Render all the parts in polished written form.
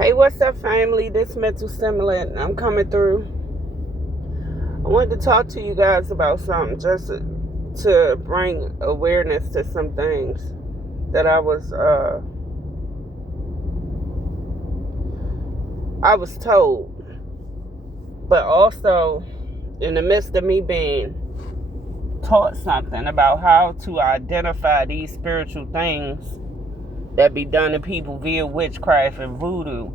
Hey, what's up, family? This mental stimulant. I'm coming through. I wanted to talk to you guys about something, just to bring awareness to some things that I was told, but also in the midst of me being taught something about how to identify these spiritual things that be done to people via witchcraft and voodoo.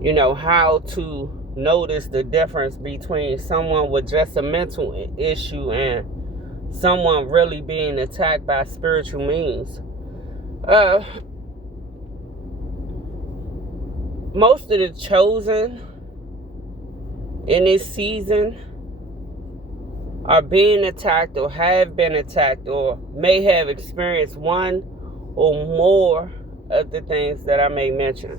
You know, how to notice the difference between someone with just a mental issue and someone really being attacked by spiritual means. Most of the chosen in this season are being attacked or have been attacked or may have experienced one or more of the things that I may mention.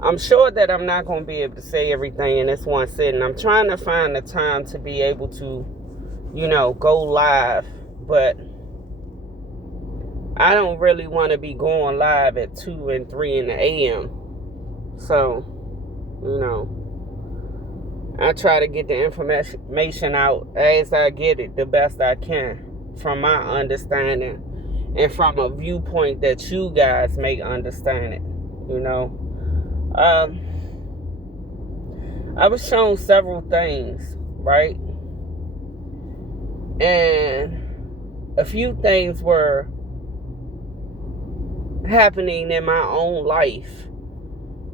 I'm sure that I'm not going to be able to say everything in this one sitting. I'm trying to find the time to be able to, go live. But I don't really want to be going live at 2 and 3 in the a.m. So, I try to get the information out as I get it the best I can from my understanding and from a viewpoint that you guys may understand it, I was shown several things, right? And a few things were happening in my own life,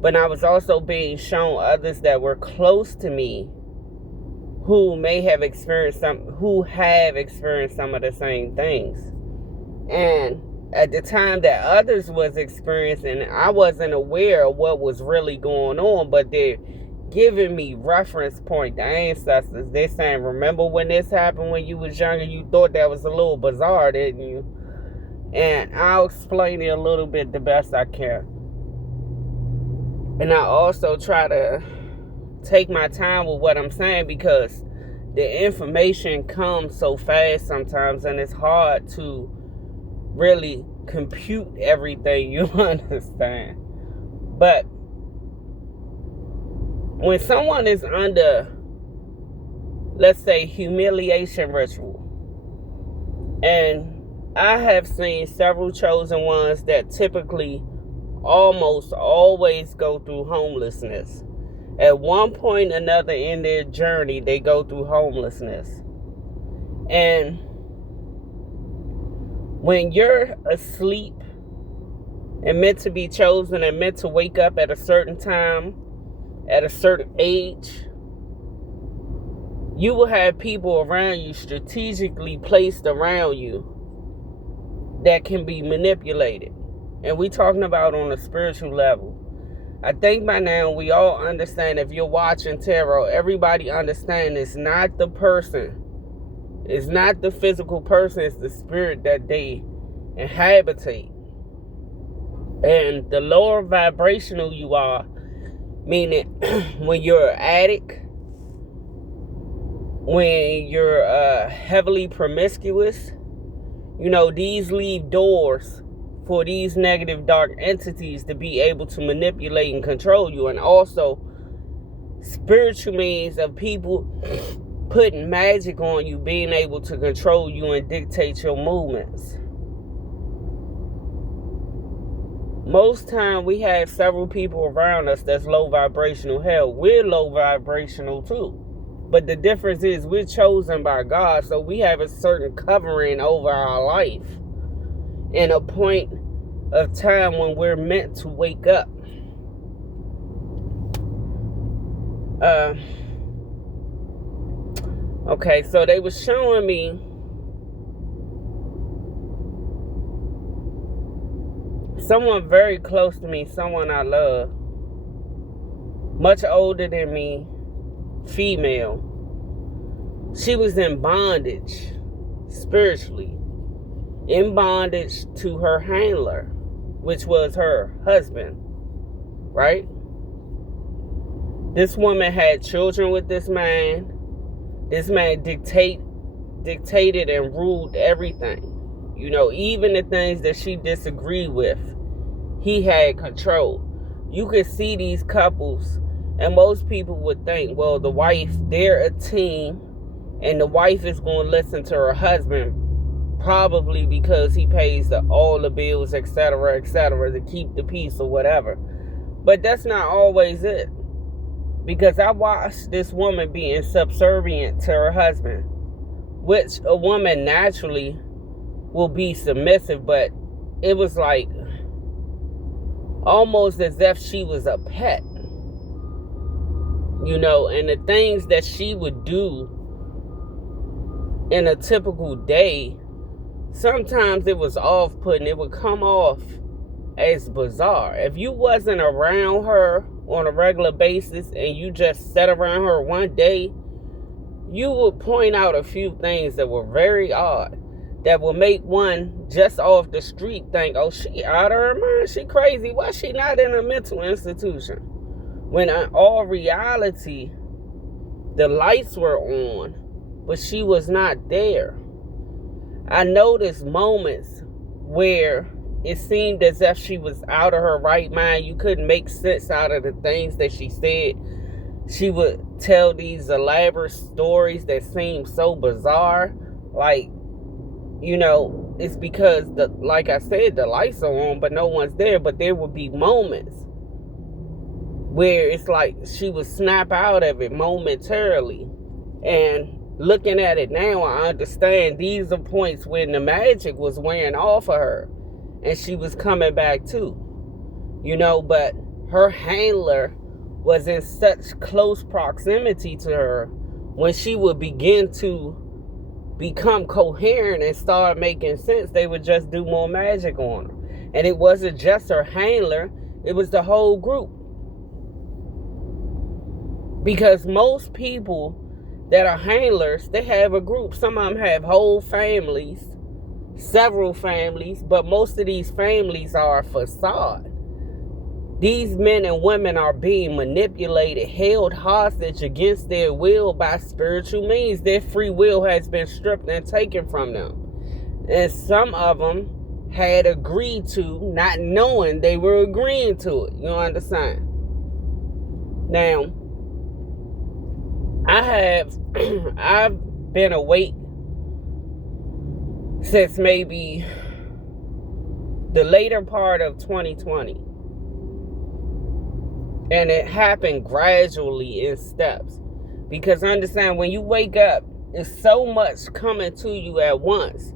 but I was also being shown others that were close to me who have experienced some of the same things. And at the time that others was experiencing, I wasn't aware of what was really going on, but they're giving me reference point, the ancestors. They're saying, remember when this happened when you was younger? You thought that was a little bizarre, didn't you? And I'll explain it a little bit the best I can. And I also try to take my time with what I'm saying, because the information comes so fast sometimes, and it's hard to really compute everything, you understand. But when someone is under, let's say, humiliation ritual, and I have seen several chosen ones that typically almost always go through homelessness. At one point or another in their journey, they go through homelessness. And when you're asleep and meant to be chosen and meant to wake up at a certain time, at a certain age, you will have people around you strategically placed around you that can be manipulated. And we're talking about on a spiritual level. I think by now we all understand, if you're watching tarot, everybody understands it's not the person. It's not the physical person, it's the spirit that they inhabitate. And the lower vibrational you are, meaning when you're an addict, when you're heavily promiscuous, these leave doors for these negative dark entities to be able to manipulate and control you. And also spiritual means of people putting magic on you, being able to control you and dictate your movements. Most time we have several people around us that's low vibrational. Hell, we're low vibrational too. But the difference is we're chosen by God, so we have a certain covering over our life in a point of time when we're meant to wake up. Okay, so they were showing me someone very close to me, someone I love, much older than me, female. She was in bondage, spiritually, in bondage to her handler, which was her husband, right? This woman had children with this man. This man dictated and ruled everything. Even the things that she disagreed with, he had control. you could see these couples, and most people would think, well, the wife, they're a team, and the wife is going to listen to her husband, probably because he pays all the bills, etc., to keep the peace or whatever. But that's not always it. Because I watched this woman being subservient to her husband, which a woman naturally will be submissive, but it was like almost as if she was a pet, and the things that she would do in a typical day, sometimes it was off-putting. It would come off as bizarre. If you wasn't around her on a regular basis and you just sat around her one day, you would point out a few things that were very odd, that will make one just off the street think, oh, she out of her mind, she crazy, why she not in a mental institution? When in all reality, the lights were on, but she was not there. I noticed moments where it seemed as if she was out of her right mind. You couldn't make sense out of the things that she said. She would tell these elaborate stories that seemed so bizarre. Like, it's because, like I said, the lights are on, but no one's there. But there would be moments where it's like she would snap out of it momentarily. And looking at it now, I understand these are points when the magic was wearing off of her and she was coming back too. But her handler was in such close proximity to her. When she would begin to become coherent and start making sense, they would just do more magic on her. And it wasn't just her handler, it was the whole group. Because most people that are handlers, they have a group. Some of them have whole families, several families, but most of these families are a facade. These men and women are being manipulated, held hostage against their will by spiritual means. Their free will has been stripped and taken from them. And some of them had agreed to, not knowing they were agreeing to it. You understand? Now, I've been awake since maybe the later part of 2020. And it happened gradually in steps. Because understand, when you wake up, it's so much coming to you at once.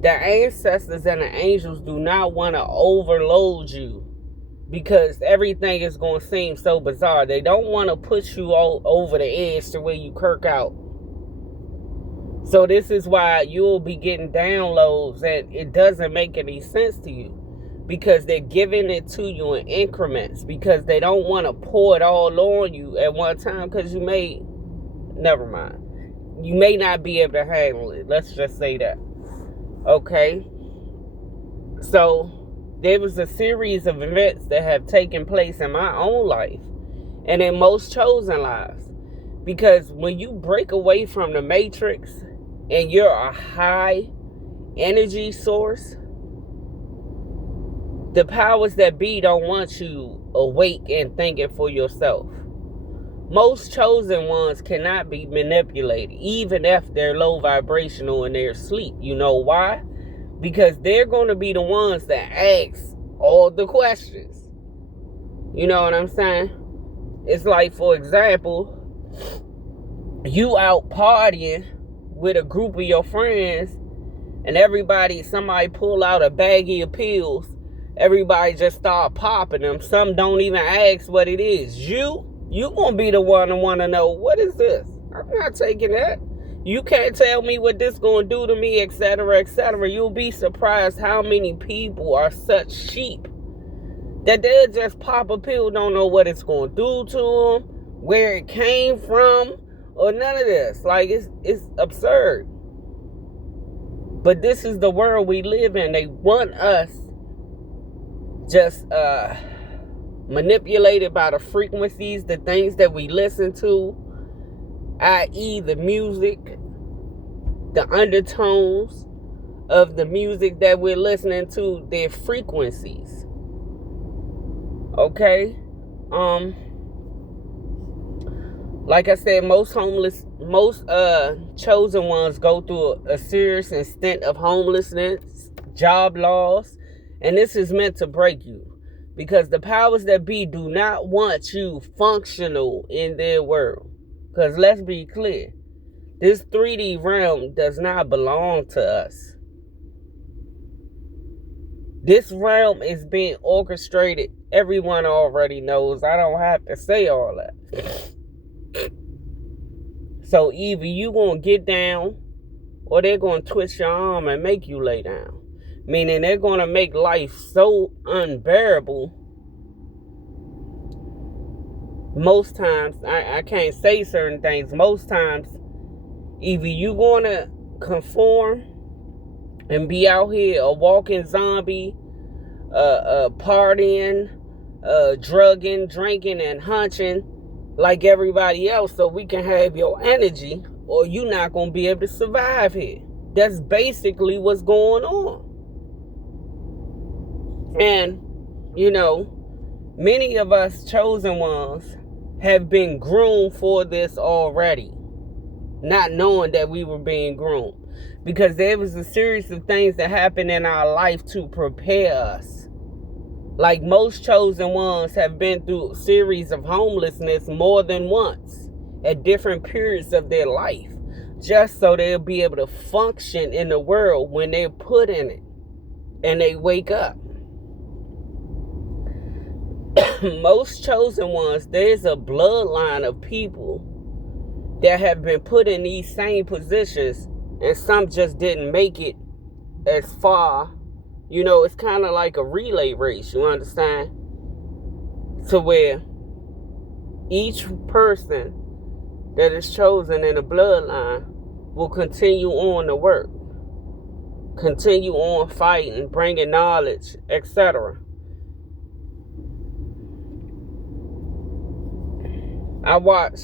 The ancestors and the angels do not want to overload you, because everything is going to seem so bizarre. They don't want to push you all over the edge to where you kirk out. So this is why you'll be getting downloads and it doesn't make any sense to you, because they're giving it to you in increments, because they don't want to pour it all on you at one time, because you may not be able to handle it. Let's just say that. Okay? So there was a series of events that have taken place in my own life and in most chosen lives. Because when you break away from the matrix and you're a high energy source, the powers that be don't want you awake and thinking for yourself. Most chosen ones cannot be manipulated, even if they're low vibrational and they're asleep. You know why? Because they're going to be the ones that ask all the questions. You know what I'm saying? It's like, for example, you out partying with a group of your friends, and somebody pull out a baggie of pills. Everybody just start popping them. Some don't even ask what it is. You gonna be the one to want to know, what is this? I'm not taking that. You can't tell me what this gonna do to me, etc., etc. You'll be surprised how many people are such sheep that they'll just pop a pill, don't know what it's gonna do to them, where it came from, or none of this. Like, it's absurd. But this is the world we live in. They want us just manipulated by the frequencies, the things that we listen to, i.e. the music, the undertones of the music that we're listening to, their frequencies Okay? Like I said, most chosen ones go through a serious stint of homelessness, job loss, and this is meant to break you. Because the powers that be do not want you functional in their world. Because let's be clear, this 3D realm does not belong to us. This realm is being orchestrated. Everyone already knows. I don't have to say all that. So either you gonna get down, or they're gonna twist your arm and make you lay down. Meaning they're gonna make life so unbearable. Most times, I can't say certain things. Most times, either you gonna conform and be out here a walking zombie, partying, drugging, drinking, and hunching like everybody else so we can have your energy, or you're not going to be able to survive here. That's basically what's going on. And, many of us chosen ones have been groomed for this already, not knowing that we were being groomed. Because there was a series of things that happened in our life to prepare us. Like most chosen ones have been through a series of homelessness more than once at different periods of their life, just so they'll be able to function in the world when they're put in it and they wake up. Most chosen ones, there's a bloodline of people that have been put in these same positions, and some just didn't make it as far. It's kind of like a relay race, you understand? To where each person that is chosen in the bloodline will continue on to work, continue on fighting, bringing knowledge, etc. I watch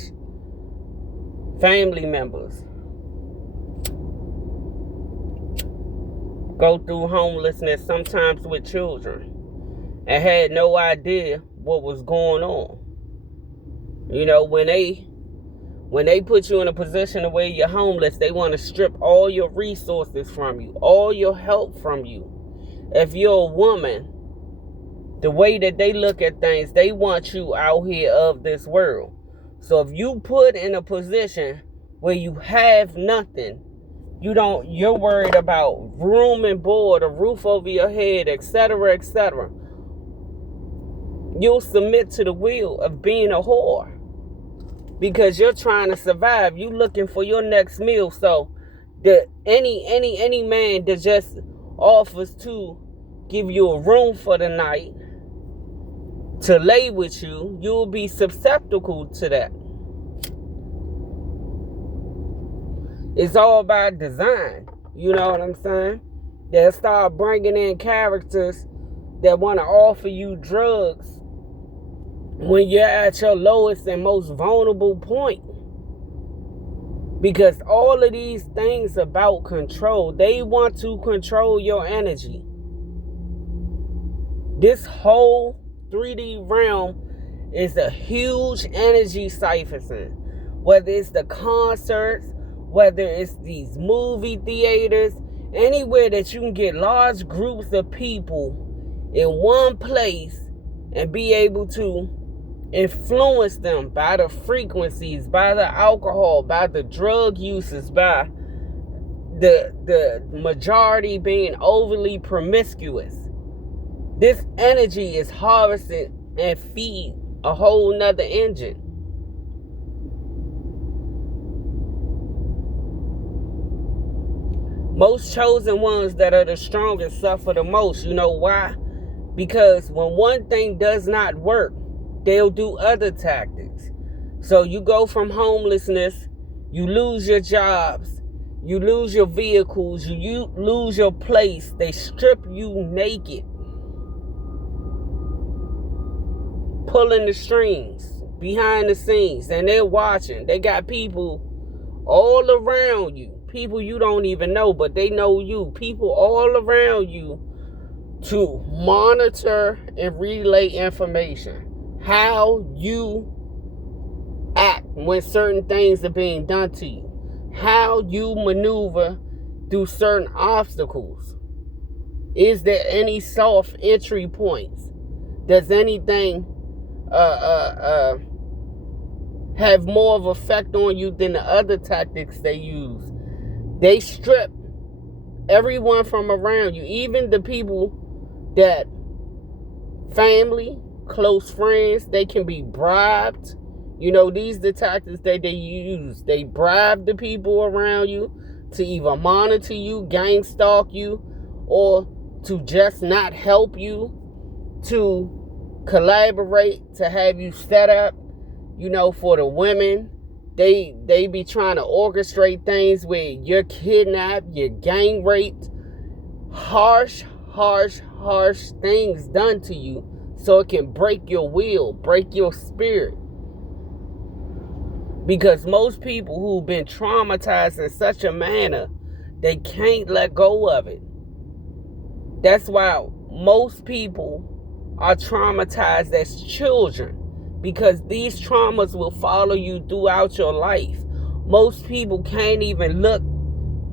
family members go through homelessness, sometimes with children, and had no idea what was going on. When they put you in a position where you're homeless, they want to strip all your resources from you, all your help from you. If you're a woman, the way that they look at things, they want you out here of this world. So if you put in a position where you have nothing, you're worried about room and board, a roof over your head, etc., etc. You'll submit to the will of being a whore because you're trying to survive. You looking for your next meal. So any man that just offers to give you a room for the night to lay with you, you'll be susceptible to that. It's all about design. You know what I'm saying? They'll start bringing in characters that want to offer you drugs when you're at your lowest and most vulnerable point. Because all of these things about control, they want to control your energy. This whole 3D realm is a huge energy siphon. Whether it's the concerts, whether it's these movie theaters, anywhere that you can get large groups of people in one place and be able to influence them by the frequencies, by the alcohol, by the drug uses, by the majority being overly promiscuous. This energy is harvested and feed a whole nother engine. Most chosen ones that are the strongest suffer the most. You know why? Because when one thing does not work, they'll do other tactics. So you go from homelessness, you lose your jobs, you lose your vehicles, you lose your place. They strip you naked, pulling the strings behind the scenes, and they're watching. They got people all around you, people you don't even know, but they know you, people all around you to monitor and relay information. How you act when certain things are being done to you. How you maneuver through certain obstacles. Is there any soft entry points? Does anything have more of effect on you than the other tactics they use? They strip everyone from around you, even the people that family, close friends, they can be bribed. You know, these are the tactics that they use. They bribe the people around you to either monitor you, gang stalk you, or to just not help you, to collaborate, to have you set up. You know, for the women, they be trying to orchestrate things where you're kidnapped, you're gang raped, harsh things done to you, so it can break your will, break your spirit. Because most people who've been traumatized in such a manner, they can't let go of it. That's why most people are traumatized as children, because these traumas will follow you throughout your life. Most people can't even look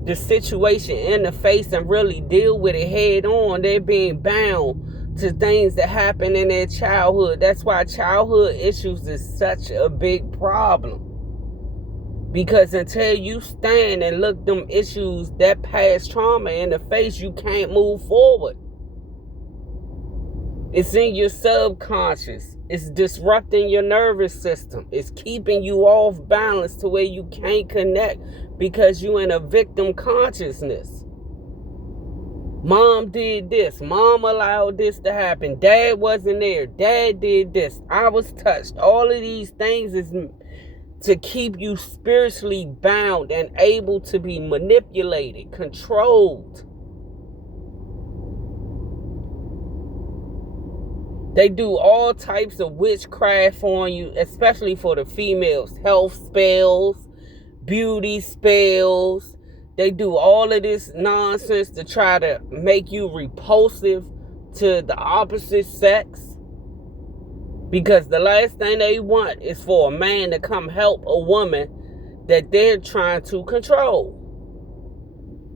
the situation in the face and really deal with it head on. They're being bound to things that happen in their childhood. That's why childhood issues is such a big problem. Because until you stand and look them issues, that past trauma in the face, you can't move forward. It's in your subconscious. It's disrupting your nervous system. It's keeping you off balance to where you can't connect because you're in a victim consciousness. Mom did this. Mom allowed this to happen. Dad wasn't there. Dad did this. I was touched. All of these things is to keep you spiritually bound and able to be manipulated, controlled. They do all types of witchcraft on you, especially for the females. Health spells, beauty spells. They do all of this nonsense to try to make you repulsive to the opposite sex. Because the last thing they want is for a man to come help a woman that they're trying to control.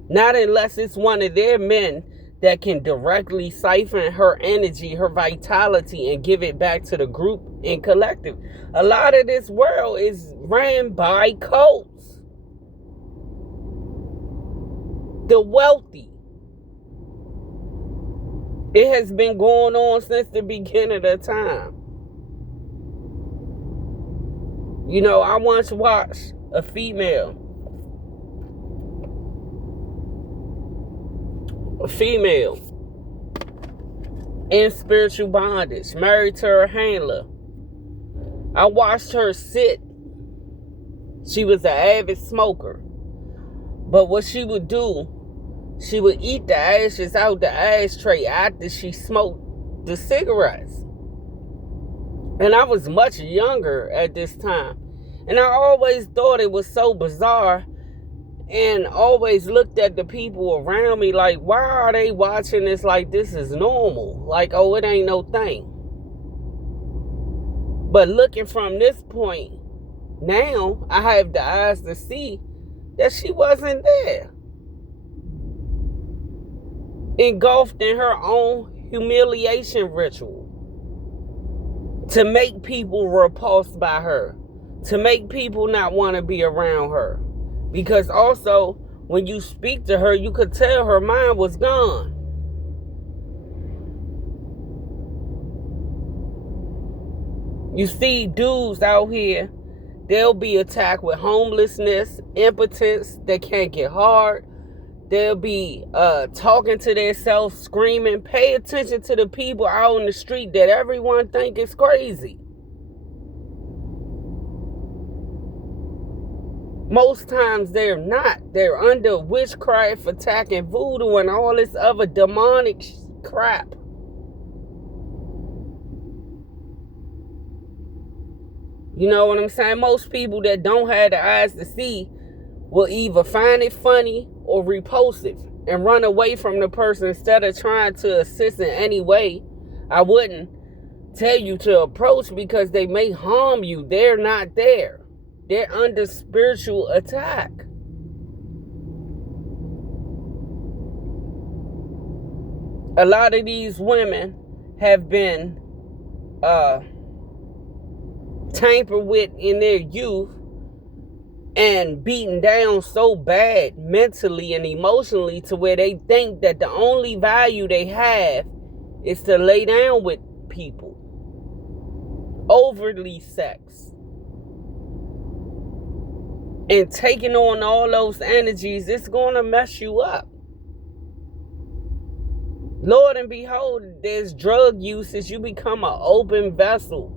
Not unless it's one of their men that can directly siphon her energy, her vitality, and give it back to the group and collective. A lot of this world is ran by cults. The wealthy. It has been going on since the beginning of time. You know, I once watched a female in spiritual bondage, married to her handler. I watched her sit. She was an avid smoker. But what she would do, she would eat the ashes out the ashtray after she smoked the cigarettes. And I was much younger at this time. And I always thought it was so bizarre, and always looked at the people around me like, why are they watching this like this is normal? Like, oh, it ain't no thing. But looking from this point, now I have the eyes to see that she wasn't there. Engulfed in her own humiliation ritual. To make people repulsed by her. To make people not want to be around her. Because also, when you speak to her, you could tell her mind was gone. You see dudes out here, they'll be attacked with homelessness, impotence, they can't get hard. They'll be talking to themselves, screaming. Pay attention to the people out in the street that everyone think is crazy. Most times they're not. They're under witchcraft, attack, and voodoo, and all this other demonic crap. You know what I'm saying? Most people that don't have the eyes to see will either find it funny or repulsive. and run away from the person instead of trying to assist in any way, I wouldn't tell you to approach, because they may harm you. They're not there. They're under spiritual attack. A lot of these women have been tampered with in their youth and beaten down so bad mentally and emotionally to where they think that the only value they have is to lay down with people. Overly sex. And taking on all those energies, it's going to mess you up. Lord and behold, there's drug usage. You become an open vessel.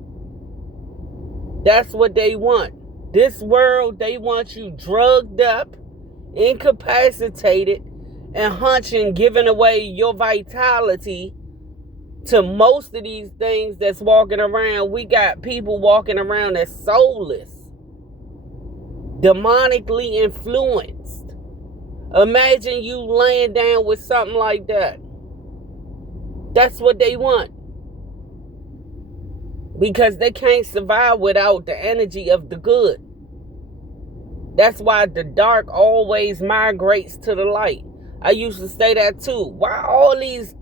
That's what they want. This world, they want you drugged up, incapacitated, and hunching, giving away your vitality to most of these things that's walking around. We got people walking around that's soulless, demonically influenced. Imagine you laying down with something like that. That's what they want. Because they can't survive without the energy of the good. That's why the dark always migrates to the light. I used to say that too. Why all these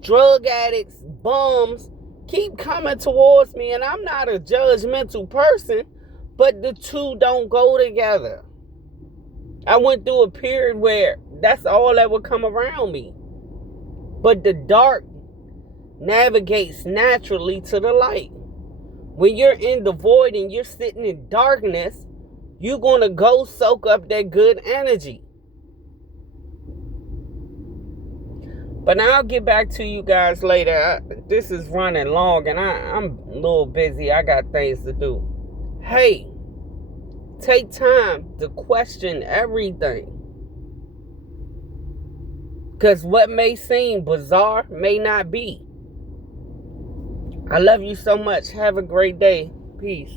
drug addicts, bums, keep coming towards me? And I'm not a judgmental person, but the two don't go together. I went through a period where that's all that would come around me. But the dark navigates naturally to the light. When you're in the void and you're sitting in darkness, you're going to go soak up that good energy. But I'll get back to you guys later. This is running long and I'm a little busy. I got things to do. Hey, take time to question everything. Because what may seem bizarre may not be. I love you so much. Have a great day. Peace.